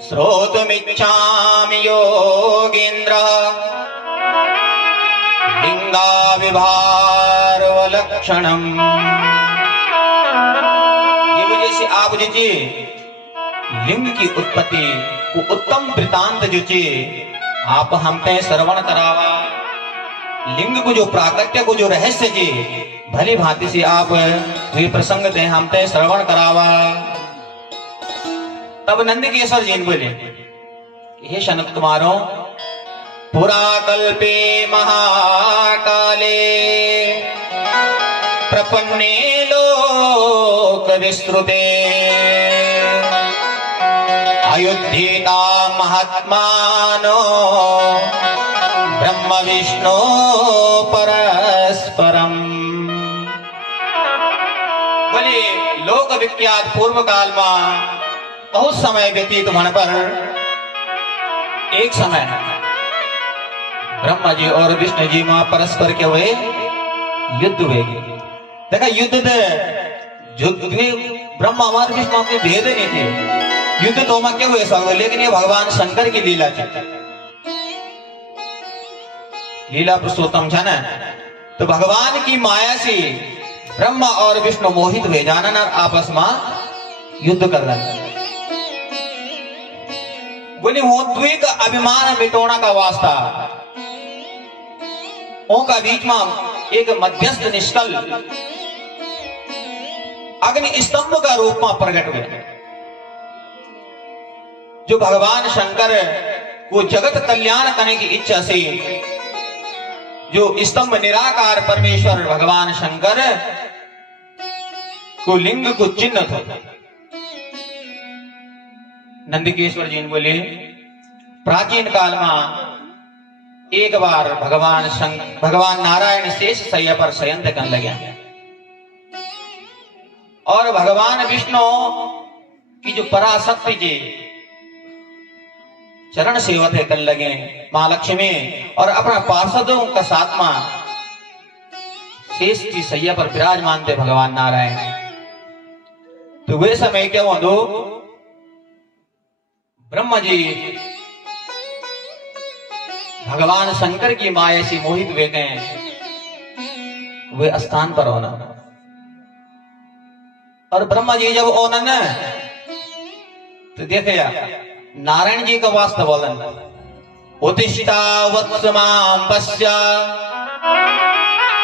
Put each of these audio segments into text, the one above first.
श्रोतुमिच्छामि योगीन्द्र लिंगाविभारवलक्षणम्। ये वजह से आप जो लिंग की उत्पत्ति वो उत्तम वृतांत जो आप हमते श्रवण करावा। लिंग को जो प्राकट्य को जो रहस्य जी भली भांति से आप ये प्रसंग दे हमते श्रवण करावा। तब नंदकेश्वर जी ने बोले, हे सनत कुमारों, पुरा कल्पे महाकाले प्रपन्ने लोक विस्तृते अयोध्येता महात्मानो ब्रह्म विष्णु परस्परम। बोले लोक विख्यात पूर्व काल में बहुत समय व्यतीत होने पर एक समय ब्रह्मा जी और विष्णु जी में परस्पर के हुए युद्ध हुए। देखा युद्ध ब्रह्मा और विष्णु के भेद नहीं थे, युद्ध तो में क्या हुए सब, लेकिन ये भगवान शंकर की लीला थी। लीला पुरुषोत्तम था ना, तो भगवान की माया से ब्रह्मा और विष्णु मोहित हुए जानन और आपस में युद्ध कर रहे। बोले वो द्वी का अभिमान मिटोना का वास्ता, उनका बीच में एक मध्यस्थ निष्कल अग्नि स्तंभ का रूप में प्रकट हुए, जो भगवान शंकर को जगत कल्याण करने की इच्छा से जो स्तंभ निराकार परमेश्वर भगवान शंकर को लिंग को चिन्ह था। नंदकेश्वर जी ने बोले, प्राचीन काल में एक बार भगवान नारायण शेष शैया पर शयन करने लगे और भगवान विष्णु की जो पराशक्ति जी चरण सेवा थे करने लगे महालक्ष्मी और अपना पार्षदों का साथ में शेष की शैया पर विराजमान थे भगवान नारायण। तो वे समय क्या हुआ, दो ब्रह्मा जी भगवान शंकर की माया से मोहित हुए गए, वे स्थान पर होना और ब्रह्मा जी जब ओना न तो देखे नारायण जी का वास्तव बोलन, उत्तिष्ठा वत्समां पश्य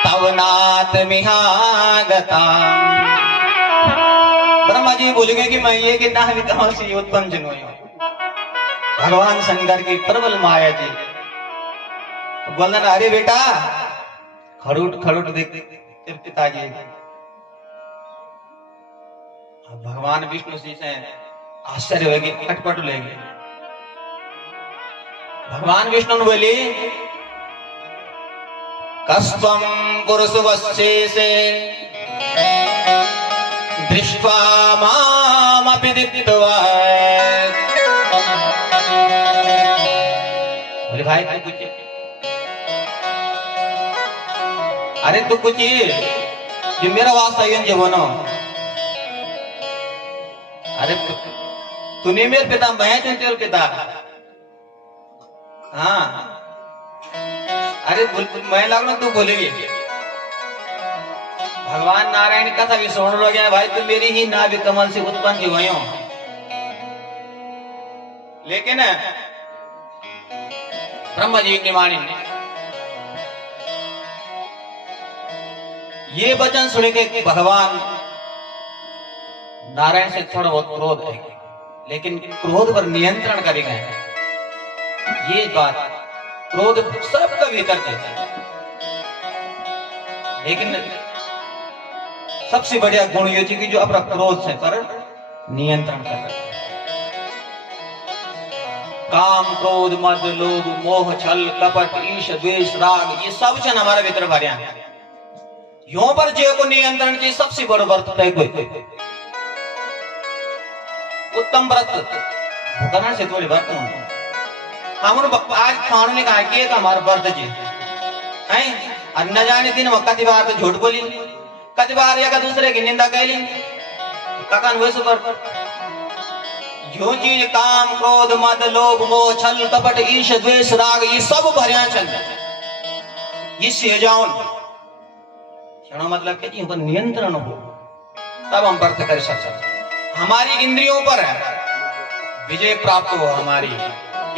तव नाथ मिहागता। ब्रह्मा जी बोल गए कि मैं ये कि ना भी कहां से उत्पन्न जन हुई हूं। भगवान शंकर की प्रबल माया जी बोलना, अरे बेटा खड़ूट खड़ूट देख पिताजी। भगवान विष्णु जी से आश्चर्य होगी, अटपट लेंगे। भगवान विष्णु ने बोली, कस्त्वं पुरुषवश्ये से दृष्ट्वा मामपि दित्वा। बोले भाई तू कुछ, अरे तू कुछ जो मेरा वास्ता ये बनो। अरे तूने मेरे पिता, मैं तेरे पिता। हाँ अरे मैं लगना तू बोलेगी। भगवान नारायण कथा भी सुन लो गया, भाई तू मेरी ही नाभि कमल से उत्पन्न की हुई हो। लेकिन ब्रह्मा जी ने मानी, ये वचन सुन के भगवान नारायण से थोड़ा बहुत क्रोध है, लेकिन क्रोध पर नियंत्रण करेंगे। ये बात क्रोध सबका भीतर है, लेकिन सबसे बढ़िया गुण ये कि जो अपना क्रोध से पर नियंत्रण कर रहे। काम क्रोध मद लोभ मोह छल कपट ईश द्वेष राग ये सब जन हमारे भीतर भरे हैं। यो पर जो को नियंत्रण की सबसे बड़ा व्रत है कोई उत्तम व्रत भूखना से थोड़ी व्रत हम आज खाने कहा कि हमारा व्रत जी है न जाने दिन कति बार तो झूठ बोली, कति बार या दूसरे की निंदा कैली ककन वैसे पर जो चीज काम क्रोध मद लोभ मोह छल कपट ईश द्वेष राग ये सब भरिया चल ये सेजाओं क्षणों मतलब कि ऊपर नियंत्रण हो तब हम व्रत कर सकते। हमारी इंद्रियों पर विजय प्राप्त हो, हमारी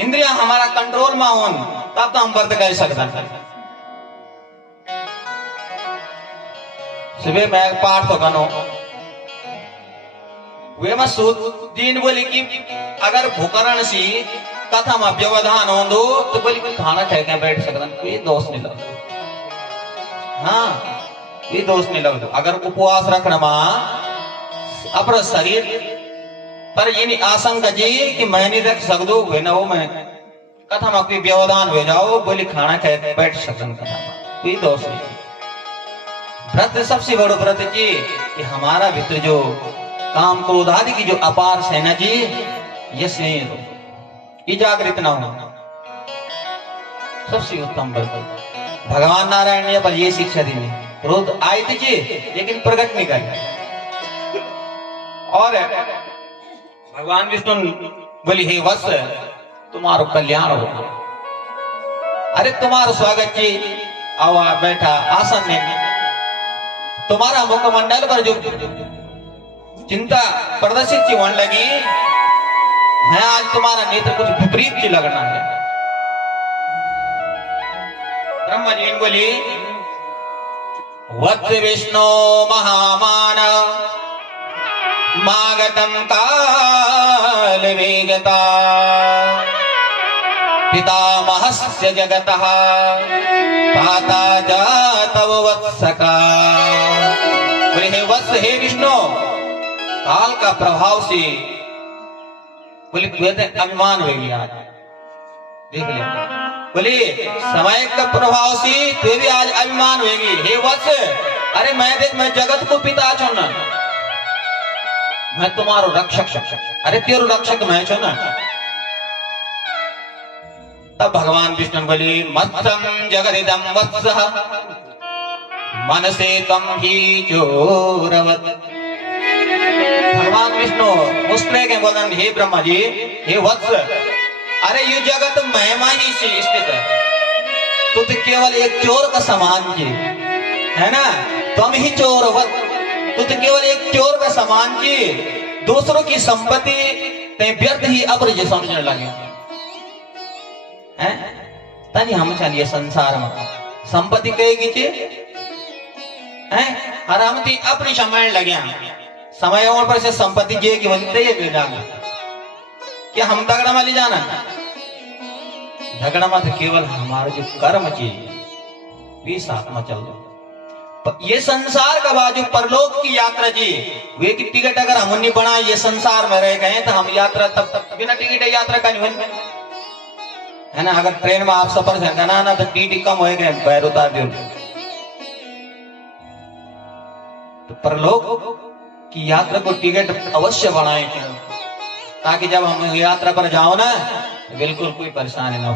इंद्रियां हमारा कंट्रोल में हो तब तो हम व्रत कर सकते। सुबह मैं पाठ तो करो वे में सूद दीन बोली कि अगर भूकरण सी कथा में व्यवधान हो दो तो बोली कि खाना खा के बैठ सकता कोई दोष नहीं लगता। हाँ ये दोष नहीं लगता। अगर उपवास रखना मां अपना शरीर पर ये नहीं आशंका जी कि मैं नहीं रख सकदो वे ना वो मैं कथा में कोई व्यवधान हो जाओ बोली खाना खा के बैठ सकता कथा में कोई दोष नहीं। व्रत सबसे बड़ो व्रत जी कि हमारा भीतर जो काम क्रोध आदि की जो अपार सेना जी ये स्नेह ये जागृत ना हो सबसे उत्तम व्रत। भगवान नारायण ने पर ये शिक्षा दी नहीं क्रोध आए जी लेकिन प्रकट नहीं करे। और भगवान विष्णु बोली हे वत्स तुम्हारो कल्याण हो। अरे तुम्हारो स्वागत जी आवा बैठा आसन में तुम्हारा मुखमंडल पर जो चिंता प्रदर्शित की होने लगी मैं आज तुम्हारा नेत्र कुछ विपरीत की लगना है। ब्रह्मा जी बोली वत्स विष्णु महामान मागतम काल वेगता पितामहस्य जगतः पाता जातव वत्सका। बोले हे वत्स हे विष्णु काल का प्रभाव से बोले अभिमान हो गया आज देख लिया। बोले समय का प्रभाव से तू भी आज अभिमान होगी। हे वत्स अरे मैं देख मैं जगत को पिता छो ना मैं तुम्हारो रक्षक अरे तेरो रक्षक मैं छो ना। तब भगवान विष्णु बोले मत्सम जगदिदम वत्सः मनसे तम ही चोरवत्। भगवान विष्णु मुस्कुरा के बोलन हे ब्रह्मा जी हे वत्स अरे ये जगत महिमा ही से स्थित है तू तो केवल एक चोर का समान जी है ना। तुम ही चोरवत तू तो केवल एक चोर का समान जी दूसरों की संपत्ति ते व्यर्थ ही अब्रज समझने लगे हैं। तनी हम चलिए संसार में संपत्ति कहेगी चे हैं हर हम ती अपनी समझने लगे समय और पर से संपत्ति जे की वजह ये मिल जाना क्या हम झगड़ा में ले जाना झगड़ा में तो केवल हमारे जो कर्म चीज वे साथ में चल रहे ये संसार का बाजू परलोक की यात्रा जी वे की टिकट अगर हम नहीं बना ये संसार में रह गए तो हम यात्रा तब बिना टिकट यात्रा का नहीं बन है ना। अगर ट्रेन में आप सफर से ना तो टीटी कम हो गए पैर उतार दो तो परलोक की यात्रा को टिकट अवश्य बनाए ताकि जब हम यात्रा पर जाओ ना तो बिल्कुल कोई परेशानी ना हो।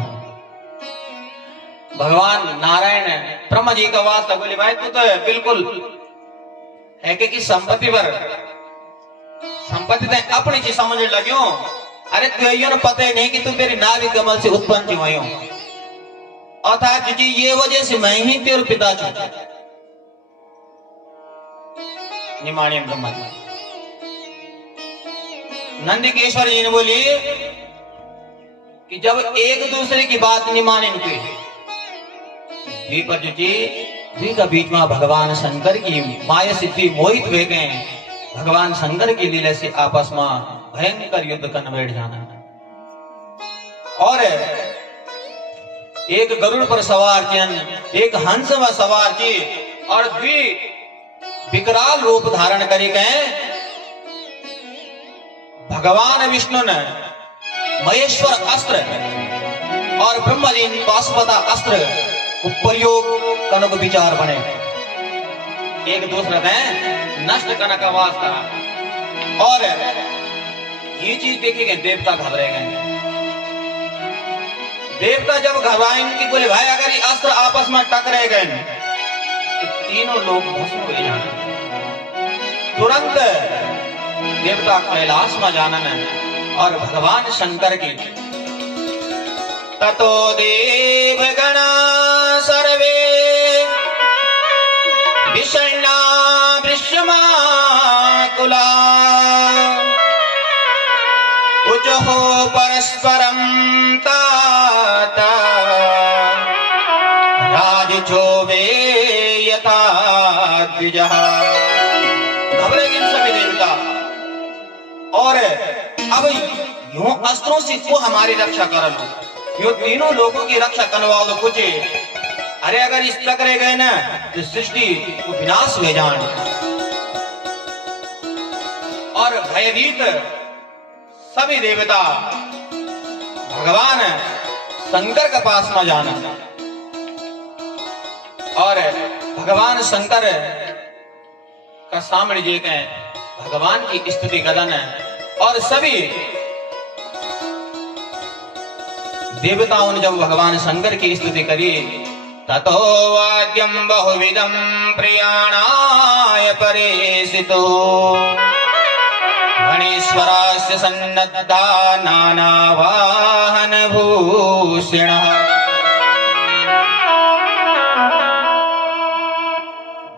भगवान नारायण ब्रह्मा जी का वास्ता बोले भाई तू तो बिल्कुल है कि संपत्ति पर संपत्ति तो अपनी चीज समझने लगे हो। अरे तुझे पता ही नहीं कि तू मेरी नाभि कमल से उत्पन्न हुई हो अर्थात जी ये वजह से मैं ही तेरे पिता छू। निमाणी ब्रह्मा जी नंदिकेश्वर जी ने बोली कि जब एक दूसरे की बात नहीं माने इनके पर जो जी का बीच में भगवान शंकर की माया सिद्धि मोहित हुए गए भगवान शंकर की लीला से आपस में भयंकर युद्ध करने बैठ जाना और एक गरुड़ पर सवार किया एक हंस में सवार की और द्वि विकराल रूप धारण करे गए। भगवान विष्णु ने महेश्वर अस्त्र और ब्रह्मा जी पाशुपता अस्त्र प्रयोग करने को विचार बने एक दूसरे में नष्ट करने का वास्ता और ये चीज देखे गए देवता घबरे गए। देवता जब घबराए की बोले भाई अगर ये अस्त्र आपस में टकरे गए तो तीनों लोग भस्म हो जाना। तुरंत देवता कैलाश में जाना और भगवान शंकर की ततो देवगणा सर्वे विषण्णा वृषमाकुला उचहो परस्परं तात राजचोवे यथा द्विजः। घबरे इन सभी देवता और अब यूं अस्त्रों से को हमारी रक्षा कर लो, यो तीनों लोगों की रक्षा करवाओ तो कुछ। अरे अगर इस तक रह गए ना तो सृष्टि को विनाश हो जान। और भयभीत सभी देवता भगवान शंकर के पास न जाना और भगवान शंकर का सामने जे के भगवान की स्तुति कदन और सभी देवताओं ने जब भगवान शंकर की स्तुति करी ततो वाद्यं बहुविधं प्रियाणाय परेषितो गणेश्वरास्य सन्नद्धा नानावाहन भूषणः।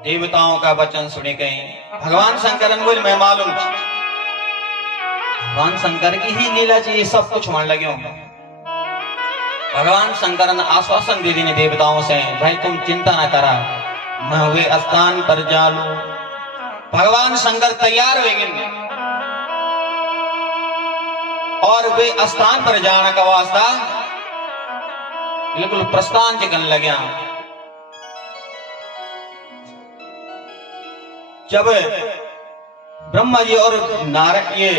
देवताओं का वचन सुने गए भगवान शंकर बोले मैं मालूम भगवान शंकर की ही लीला चाहिए सब कुछ मान लगे। भगवान शंकर ने आश्वासन दे दी देवताओं से भाई तुम चिंता ना करा मैं वे स्थान पर जा लू। भगवान शंकर तैयार हुए और वे स्थान पर जाने का वास्ता बिल्कुल प्रस्थान चिकन लगे। जब ब्रह्मा जी और नारद ये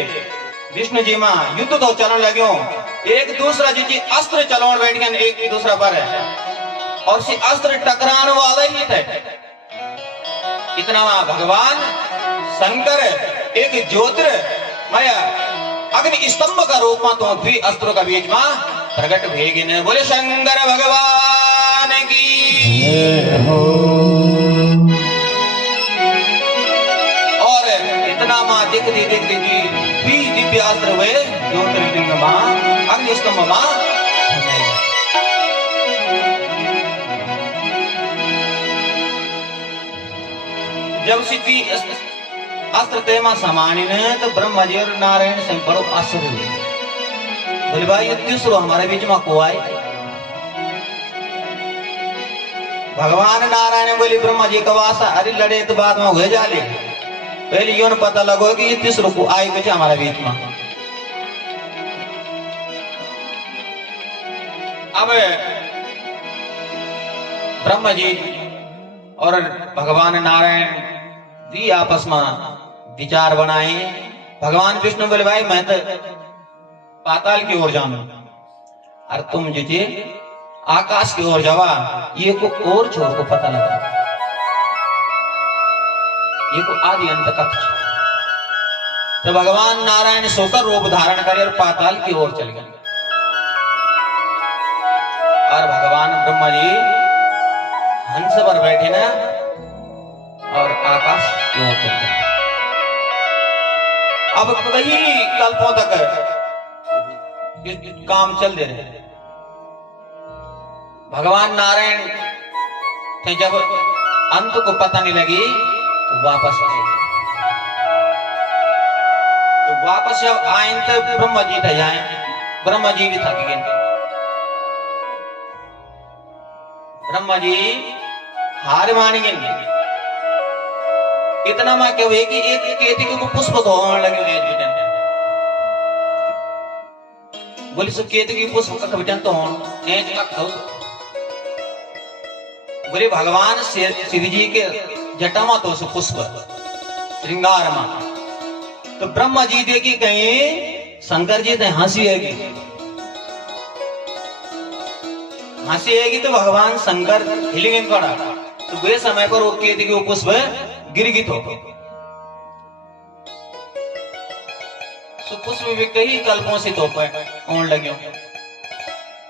विष्णु जी मां युद्ध तो चलन लगे एक दूसरा जी अस्त्र चलाने बैठ गए एक दूसरा पर और से अस्त्र टकराने वाले ही थे। इतना भगवान शंकर एक ज्योतिर्मय अग्नि स्तंभ का रूप में तो भी अस्त्रों का बीच में प्रकट भेगे ने। बोले शंकर भगवान की और इतना मां दिख दी भी दिव्य अस्त्र हुए ज्योतिर्लिंग मां अग्नि स्तंभ मां। जब सिद्धि अस्त्र तेमा समानी ने तो ब्रह्मा जी और नारायण से बड़ो आश्चर्य हुए। बोले भाई ये तीसरो हमारे बीच में को आए। भगवान नारायण बोले ब्रह्मा जी का वासा अरे लड़े तो बाद में हुए जाले पहले यो न पता लगो कि ये तीसरो को आए बचे हमारे बीच में। अब ब्रह्मा जी और भगवान नारायण भी आपस में विचार बनाए। भगवान विष्णु बोले भाई मैं तो पाताल की ओर जाऊं और तुम जी आकाश की ओर जावा। ये को और छोर को पता लगा ये को आदि अंत कक्ष। तो भगवान नारायण सोकर रूप धारण करे और पाताल की ओर चल गए और भगवान ब्रह्मा जी हंस पर बैठे ना और आकाश की ओर चल गए। अब कई कल्पों तक काम चल दे रहे। भगवान नारायण थे जब अंत को पता नहीं लगी तो वापस आए। तो वापस जब आए तो ब्रह्मा जी थे जाए ब्रह्मा जी भी थक गए। ब्रह्मा जी हार मान गए। इतना मैं क्या हुए कि एक केतकी को पुष्प धोने लगे बोले सब केतकी पुष्प का कविता तो बोले भगवान शिव जी के जटा में तो पुष्प श्रृंगार में। तो ब्रह्मा जी देखी कहीं शंकर जी थे हंसी आएगी तो भगवान शंकर हिल पड़ा। तो वे समय पर वो केतकी को पुष्प गिरगित हो पुष्प भी कई कल्पों से तो होने लगे।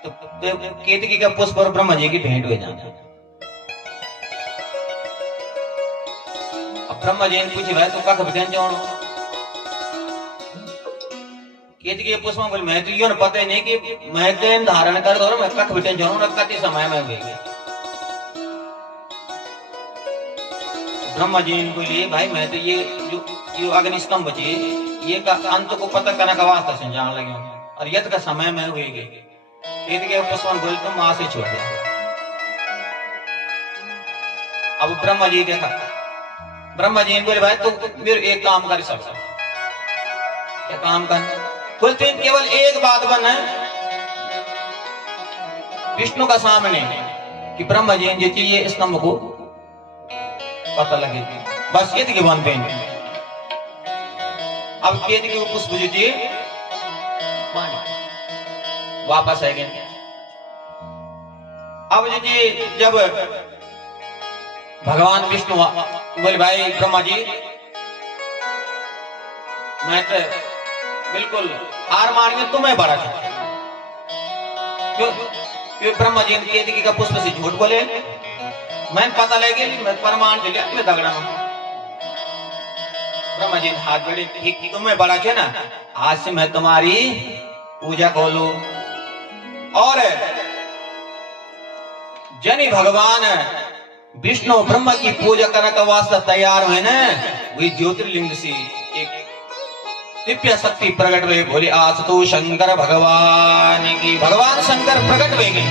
तो केतकी का पुष्प और ब्रह्मा जी की भेंट हो जाना। अब ब्रह्मा जी ने पूछे भाई तू का बचन जानो केतकी पुष्प बोले मैं तो यो न पता ही नहीं कि मैं तेन धारण कर दो मैं कख बिटेन जाऊं न कति समय में हुई। ब्रह्मा जी ने बोले भाई मैं तो ये अग्नि स्तंभ जी ये का अंत को पता करने का वास्ता से जान लगे और यद का समय में हुई गई। केतकी पुष्प बोले तुम मां से छोड़ दिया। अब ब्रह्मा जी देखा, ब्रह्मा जी ने बोले भाई तू मेरे एक काम कर सकता। क्या काम कर? बोलते केवल एक बात बन है विष्णु का सामने कि ब्रह्मा जी ने ये स्तंभ को पता लगे, बस ये के बनते हैं। अब केतकी को पुष्प जी वापस आ गए। अब जी जब भगवान विष्णु बोले भाई ब्रह्मा जी मैं तो बिल्कुल हार मान गया तुम्हें बड़ा क्यों ब्रह्मा जी ने केतकी का पुष्प से झूठ बोले मैं पता लगे मैं प्रमाण दे लिया तुम्हें दगड़ा में। ब्रह्मा जी ने हाथ जोड़े ठीक तुम्हें बड़ा क्या ना आज से मैं तुम्हारी पूजा खोलू और जनी भगवान विष्णु ब्रह्मा की पूजा करने का वास्ता तैयार हुए ना वही ज्योतिर्लिंग से एक दिव्य शक्ति प्रकट हुए। बोले आज तो शंकर भगवान की भगवान शंकर प्रकट हुए गए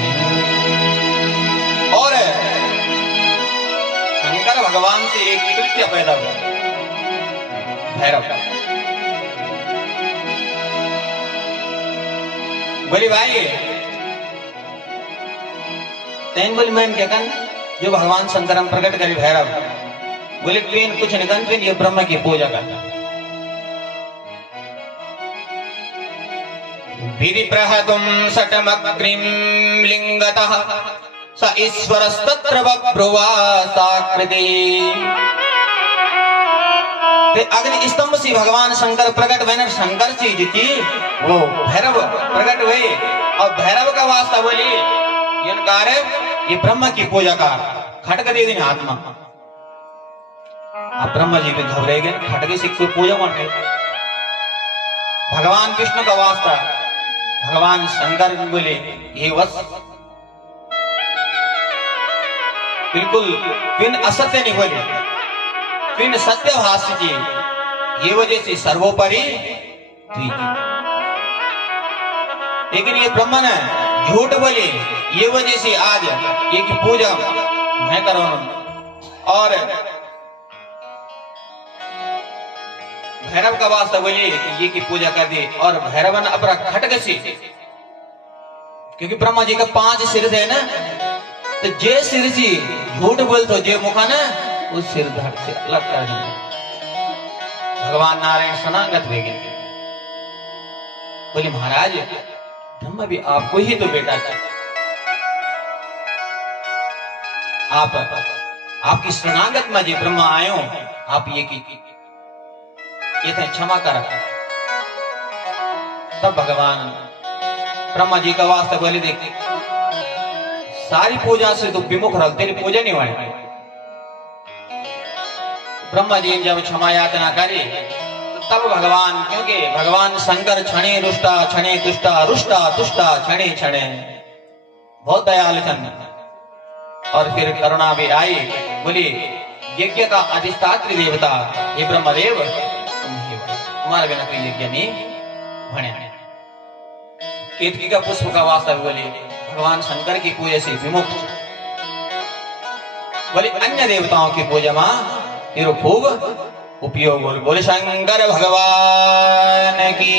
और शंकर भगवान से एक कृत्य पैदा हुआ भैरव का। बोले भाई तेन बोले मैं क्या कर जो भगवान शंकर हम प्रकट करे भैरव। बोले ट्रेन कुछ निकल ट्रेन ये ब्रह्मा की पूजा करता। विधिप्रहतुं सटमग्निं लिंगतः स ईश्वरस्तत्र बभ्रुवासाकृति। अग्नि स्तंभ से भगवान शंकर प्रकट हुए शंकर से जीती वो भैरव प्रकट हुए और भैरव का वास्ता बोली ये ब्रह्मा की पूजा का खटक दे देने आत्मा। अब ब्रह्मा जी भी घबरे गए खटके से कोई पूजा मान भगवान कृष्ण का वास्ता भगवान शंकर बोले ये वश बिल्कुल बिन असत्य नहीं बोले बिन सत्य भाष्य जी ये वजह से सर्वोपरि लेकिन ये ब्रह्मा ने झूठ बोले ये वजह से आज ये की पूजा मैं करूं और भैरव का वास्ता बोलिए कि ये की पूजा कर दे और भैरव ने अपना खटक से क्योंकि ब्रह्मा जी का 5 सिर है ना तो जे सिर से झूठ बोल तो जे मुखा ना उस सिर धड़ से अलग कर दिया। भगवान नारायण शरणागत हो गए। बोले महाराज ब्रह्मा भी आपको ही तो बेटा था आप आपकी शरणागत में जी ब्रह्मा आयो आप ये थे क्षमा कर। तब भगवान ब्रह्मा जी का वास्ता बोले देख सारी पूजा से तो विमुख रख तेरी पूजा नहीं हुई। ब्रह्मा जी ने जब क्षमा याचना करी तो तब भगवान क्योंकि भगवान शंकर क्षणे रुष्टा क्षणे तुष्टा रुष्टा तुष्टा क्षणे क्षणे बहुत दयालु चंद और फिर करुणा भी आई। बोली यज्ञ का अधिष्ठात्री देवता ये ब्रह्मदेव तुम्हारे बिना कोई यज्ञ नहीं बने। केतकी का पुष्प का वास्ता बोले भगवान शंकर की पूजा से विमुख बोले अन्य देवताओं की पूजा में तेरो खूब उपयोग बोले शंकर भगवान की